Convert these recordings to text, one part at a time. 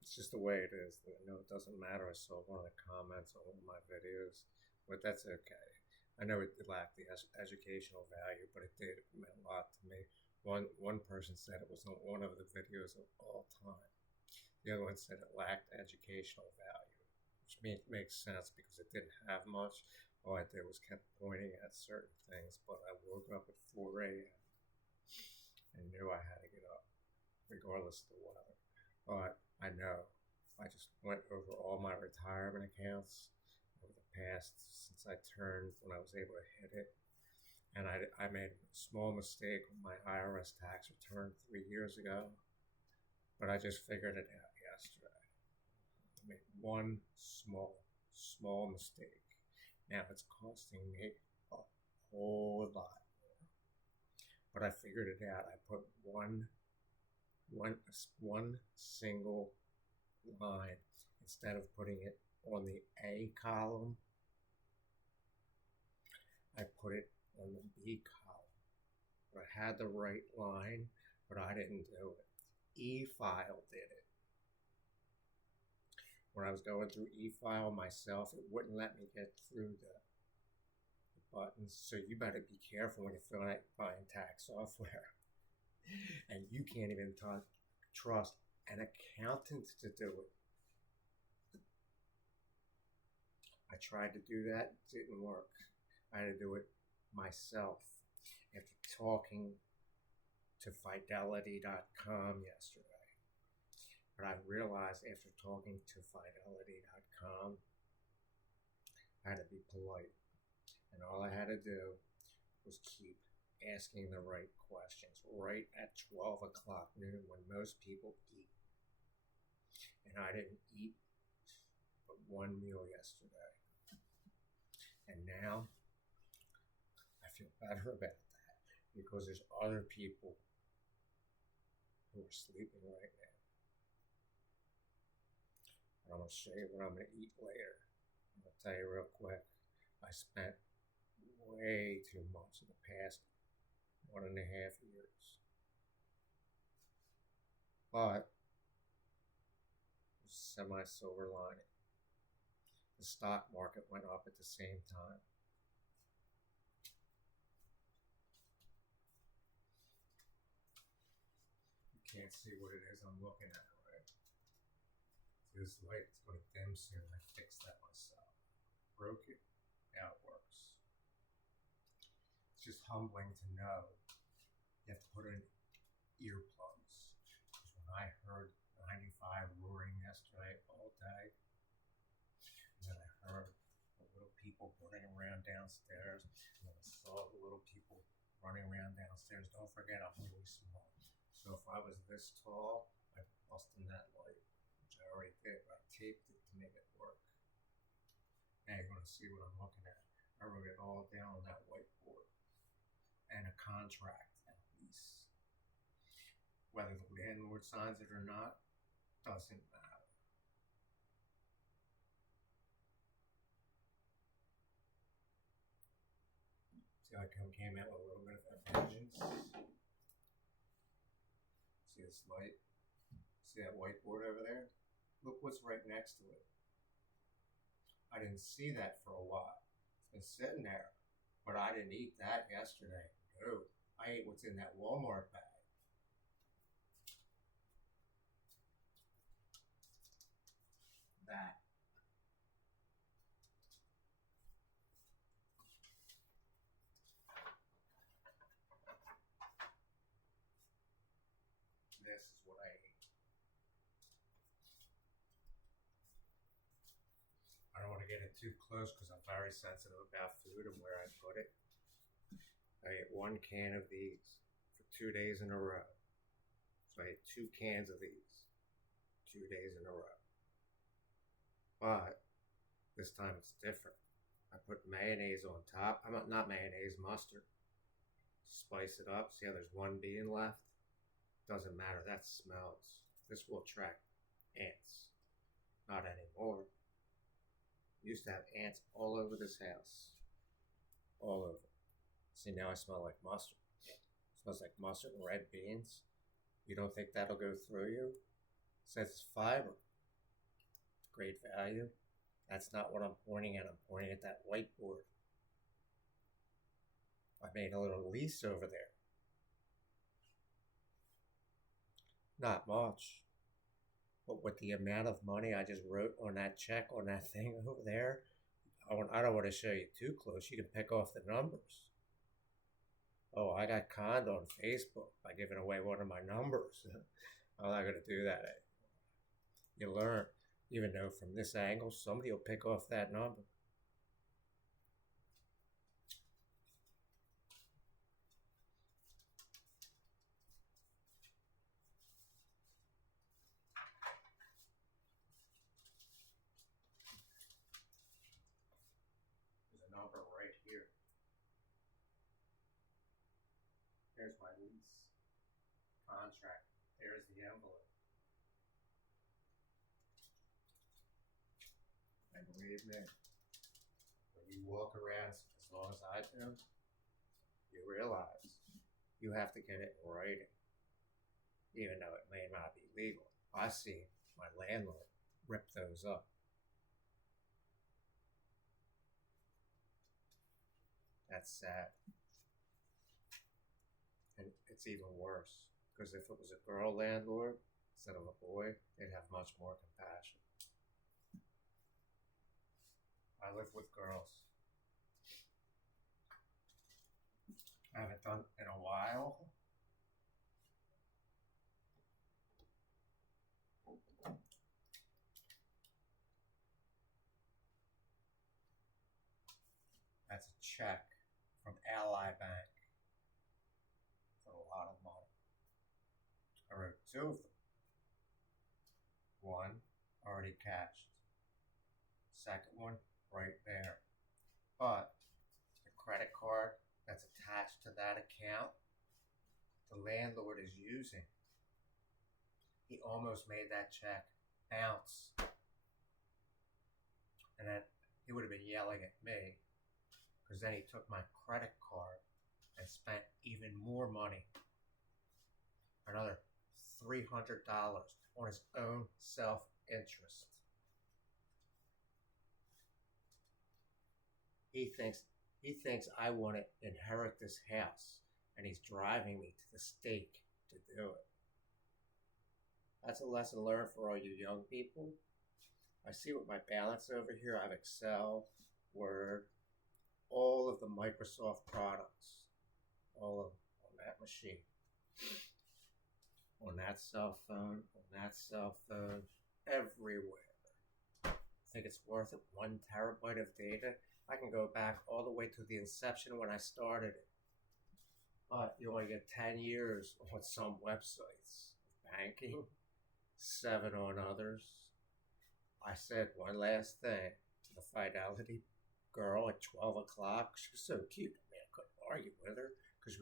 it's just the way it is. I know it doesn't matter. I saw one of the comments on one of my videos, but that's okay. I know it lacked the educational value, but it did. It meant a lot to me. One person said it was one of the videos of all time. The other one said it lacked educational value, which makes sense because it didn't have much. All I did was kept pointing at certain things, but I woke up at 4 a.m. and knew I had to get up, regardless of the weather. But I know I just went over all my retirement accounts over the past since I turned when I was able to hit it. And I made a small mistake with my IRS tax return 3 years ago, but I just figured it out yesterday. I made one small mistake. Now it's costing me a whole lot, but I figured it out. I put one single line instead of putting it on the A column. I put it on the B column. I had the right line, but I didn't do it. E-file did it. When I was going through e-file myself, it wouldn't let me get through the buttons. So you better be careful when you're filling out buying tax software. And you can't even trust an accountant to do it. I tried to do that, it didn't work. I had to do it myself after talking to Fidelity.com yesterday. But I realized after talking to Fidelity.com, I had to be polite. And all I had to do was keep asking the right questions right at 12 o'clock noon when most people eat. And I didn't eat but one meal yesterday. And now I feel better about that because there's other people who are sleeping right now. And I'm going to show you what I'm going to eat later. I'm going to tell you real quick. I spent way too much in the past 1.5 years. But there's a semi-silver lining. The stock market went up at the same time. You can't see what it is I'm looking at, right? This light is going to dim soon. I fixed that myself. Broke it. Now it works. It's just humbling to know you have to put in earplugs. Because when I heard 95 roaring yesterday all day, and then I heard the little people running around downstairs, and then I saw the little people running around downstairs. Don't forget, I'm really small. So if I was this tall, I'd bust in that light, which I already did. I taped it to make it work. Now you're going to see what I'm looking at. I wrote it all down on that whiteboard. And a contract, at least. Whether the landlord signs it or not, doesn't matter. See how I came out with a little bit of vengeance? See this light? See that whiteboard over there? Look what's right next to it. I didn't see that for a while. It's been sitting there. But I didn't eat that yesterday. No, I ate what's in that Walmart bag. That. This is what I ate. I don't want to get it too close because I'm very sensitive about food and where I put it. I ate one can of these for 2 days in a row. So I ate 2 cans of these 2 days in a row. But this time it's different. I put mayonnaise on top. I'm not mayonnaise, mustard. Spice it up. See how there's one bean left? Doesn't matter. That smells. This will attract ants. Not anymore. Used to have ants all over this house. All over. See, now I smell like mustard. It smells like mustard and red beans. You don't think that'll go through you? Says it's fiber. Great value. That's not what I'm pointing at. I'm pointing at that whiteboard. I made a little lease over there. Not much. But with the amount of money I just wrote on that check on that thing over there, I don't want to show you too close. You can pick off the numbers. Oh, I got conned on Facebook by giving away one of my numbers. I'm not going to do that anymore. You learn, even though from this angle, somebody will pick off that number. There's a number right here. There's my lease contract. There's the envelope. And believe me, when you walk around as long as I do, you realize you have to get it in writing, even though it may not be legal. I see my landlord rip those up. That's sad. And it's even worse, because if it was a girl landlord instead of a boy, they'd have much more compassion. I live with girls. I haven't done in a while. That's a check from Ally Bank for a lot of money. I wrote two of them. One already cashed. Second one right there. But the credit card that's attached to that account, the landlord is using. He almost made that check bounce. And then he would have been yelling at me, because then he took my credit card and spent even more money, another $300 on his own self-interest. He thinks I want to inherit this house, and he's driving me to the stake to do it. That's a lesson learned for all you young people. I see with my balance over here, I have Excel, Word, all of the Microsoft products, all of them on that machine, on that cell phone, everywhere. I think it's worth it. 1 terabyte of data. I can go back all the way to the inception when I started it. But you only get 10 years on some websites. Banking, 7 on others. I said one last thing to the Fidelity girl at 12 o'clock. She was so cute. I mean, I couldn't argue with her because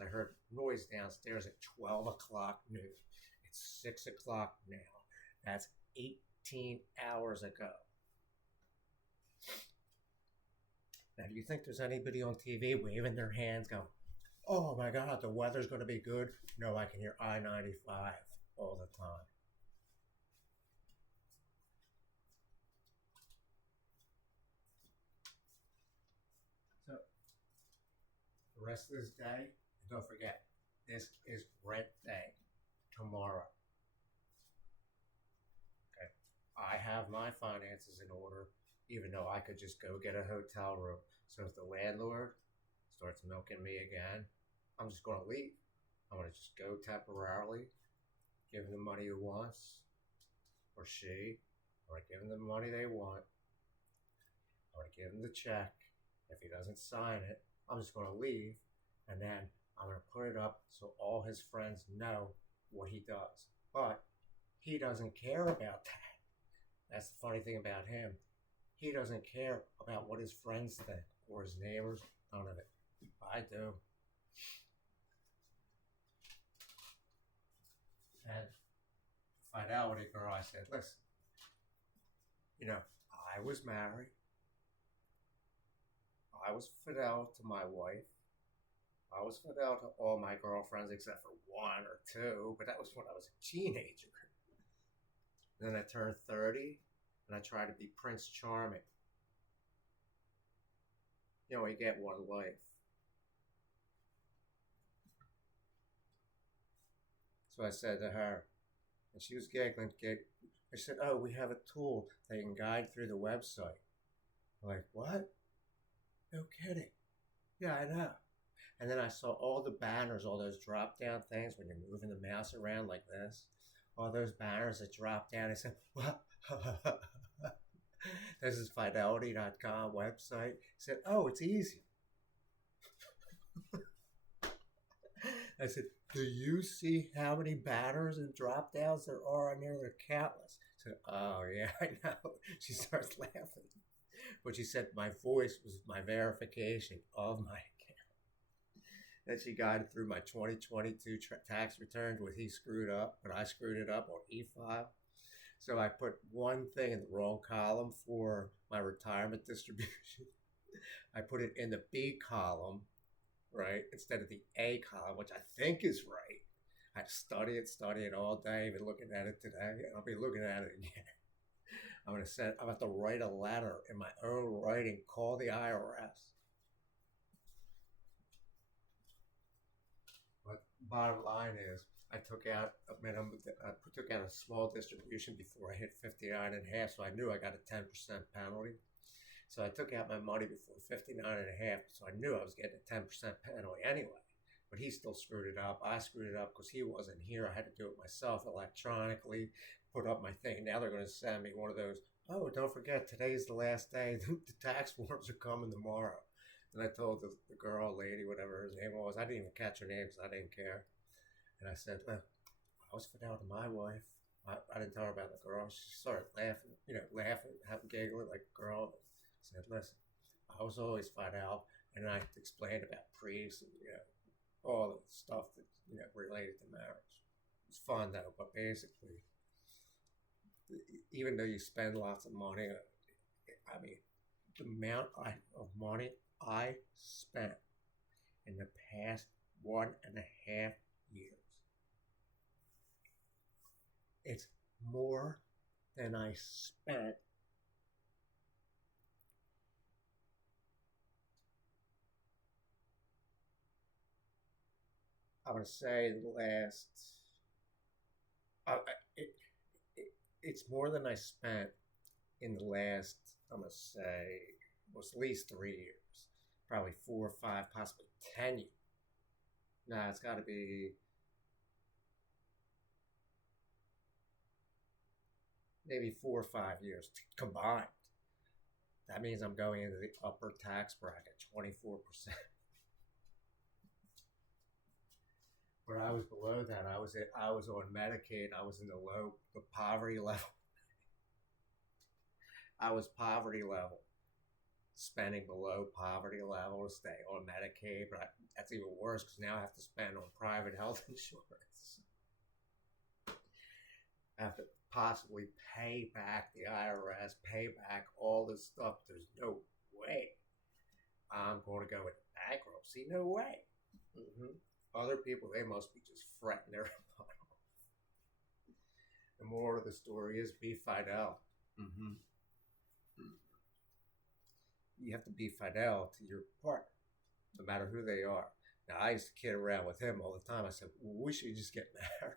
I heard noise downstairs at 12 o'clock noon. It's 6 o'clock now. That's 18 hours ago. Now, do you think there's anybody on TV waving their hands going, oh my God, the weather's going to be good? No, I can hear I-95 all the time. So, the rest of this day, don't forget, this is rent day tomorrow. Okay, I have my finances in order, even though I could just go get a hotel room. So if the landlord starts milking me again, I'm just going to leave. I'm going to just go temporarily, give him the money he wants, or she. I'm going to give him the money they want. I'm going to give him the check. If he doesn't sign it, I'm just going to leave, and then I'm going to put it up so all his friends know what he does. But he doesn't care about that. That's the funny thing about him. He doesn't care about what his friends think or his neighbors. None of it. I do. And Fidelity girl, I said, listen, I was married. I was fidel to my wife. I was fidel to all my girlfriends except for 1 or 2, but that was when I was a teenager. And then I turned 30 and I tried to be Prince Charming. You know, you get one life. So I said to her, and she was giggling. I said, "Oh, we have a tool that can guide through the website." I'm like, "What? No kidding." Yeah, I know. And then I saw all the banners, all those drop down things when you're moving the mouse around like this. All those banners that drop down. I said, "What?" This is Fidelity.com website. I said, "Oh, it's easy." I said, "Do you see how many banners and drop downs there are on there? They're countless." I said, "Oh, yeah, I know." She starts laughing. But she said my voice was my verification of my account. And she guided through my 2022 tax returns where he screwed up, but I screwed it up on e-file. So I put one thing in the wrong column for my retirement distribution. I put it in the B column, right, instead of the A column, which I think is right. I study it all day, been looking at it today, and I'll be looking at it again. I'm about to write a letter in my own writing, call the IRS. But bottom line is, I took out a small distribution before I hit 59 and a half, so I knew I got a 10% penalty. So I took out my money before 59 and a half, so I knew I was getting a 10% penalty anyway. But he still screwed it up. I screwed it up because he wasn't here. I had to do it myself electronically, put up my thing. Now they're going to send me one of those, "Oh, don't forget, today's the last day. The tax forms are coming tomorrow." And I told the girl, lady, whatever her name was, I didn't even catch her name because I didn't care. And I said, "Well, I was Fidel to my wife. I didn't tell her about the girl." She started laughing, giggling like a girl. I said, "Listen, I was always Fidel." And I explained about priests and, all the stuff that, related to marriage. It was fun though, but basically, even though you spend lots of money, I mean, the amount of money I spent in the past 1.5 years, it's more than I spent I would say the last. Uh, it, it's more than I spent in the last. I'm gonna say was at least 3 years, probably 4 or 5, possibly 10 years. Nah, it's got to be maybe 4 or 5 years combined. That means I'm going into the upper tax bracket, 24%. Where I was below that, I was on Medicaid. I was in the poverty level. I was poverty level, spending below poverty level to stay on Medicaid. But that's even worse because now I have to spend on private health insurance. I have to possibly pay back the IRS, pay back all this stuff. There's no way I'm going to go into bankruptcy. No way. Mm-hmm. Other people, they must be just fretting their butt off. The moral of the story is be Fidel. Mm-hmm. You have to be Fidel to your partner, no matter who they are. Now, I used to kid around with him all the time. I said, "Well, we should just get married."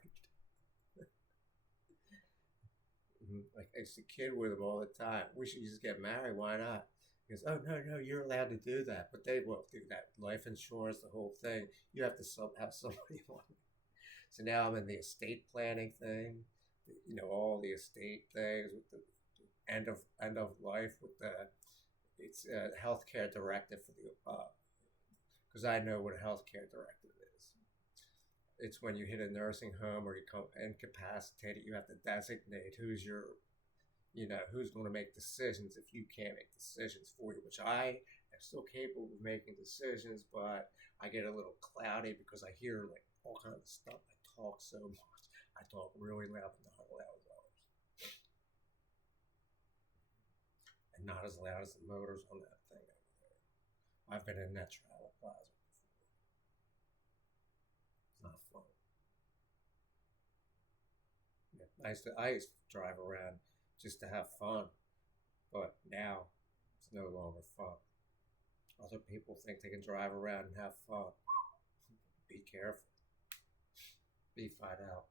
Like, I used to kid with him all the time. "We should just get married. Why not?" He goes, "Oh, no, no, you're allowed to do that." But they won't do that. Life insurance, the whole thing. You have to have somebody on it. So now I'm in the estate planning thing, all the estate things with the end of life with the it's a healthcare directive for the because I know what a healthcare directive is. It's when you hit a nursing home or you come incapacitated, you have to designate who's going to make decisions if you can't make decisions for you, which I am still capable of making decisions, but I get a little cloudy because I hear like all kinds of stuff. I talk so much. I talk really loud, but not loud as others. And not as loud as the motors on that thing over there. I've been in that travel plaza before. It's not fun. Yeah. I used to drive around just to have fun, but now it's no longer fun. Other people think they can drive around and have fun. Be careful. Be find out.